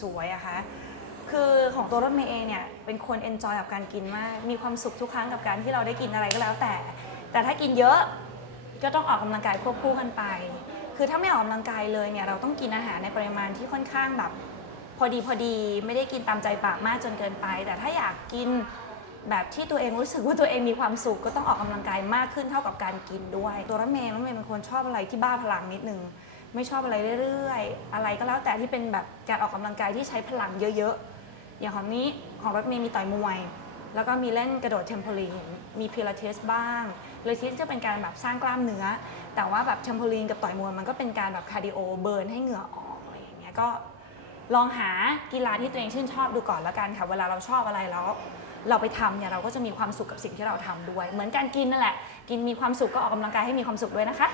สวยอะคะคือของตัวรถเมย์เองเนี่ยเป็นคนเอนจอยกับการกินมาก มีความสุขทุกครั้งกับการที่เราได้กินอะไรก็แล้วแต่ แต่ถ้ากินเยอะก็ต้องออกกำลังกายควบคู่กันไป คือถ้าไม่ออกกำลังกายเลยเนี่ยเราต้องกินอาหารในปริมาณที่ค่อนข้างแบบ พอดีพอดีไม่ได้กินตามใจปากมากจนเกินไป แต่ถ้าอยากกินแบบที่ตัวเองรู้สึกว่าตัวเองมีความสุขก็ต้องออกกำลังกายมากขึ้นเท่ากับการกินด้วย ตัวรถเมย์รถเมย์เป็นคนชอบอะไรที่บ้าพลังนิดนึง ไม่ชอบอะไรเรื่อยๆ อะไรก็แล้วแต่ที่เป็นแบบการออกกำลังกายที่ใช้พลังเยอะๆ อย่างของนี้ของรถเมย์มีต่อยมวย แล้วก็มีเล่นกระโดดเทมโพลีน มีพิลาทิสบ้างพิลาทิสจะเป็นการแบบสร้างกล้ามเนื้อ แต่ว่าแบบเทมโพลีนกับต่อยมวยมันก็เป็นการแบบคาร์ดิโอเบิร์นให้เหงื่อออกอะไรอย่างเงี้ยก็ลองหากีฬาที่ตัวเองชื่นชอบดูก่อนละกันค่ะ เวลาเราชอบอะไรแล้วเราไปทำเนี่ยเราก็จะมีความสุขกับสิ่งที่เราทำด้วย เหมือนการกินนั่นแหละ กินมีความสุขก็ออกกำลังกายให้มีความสุขด้วยนะคะ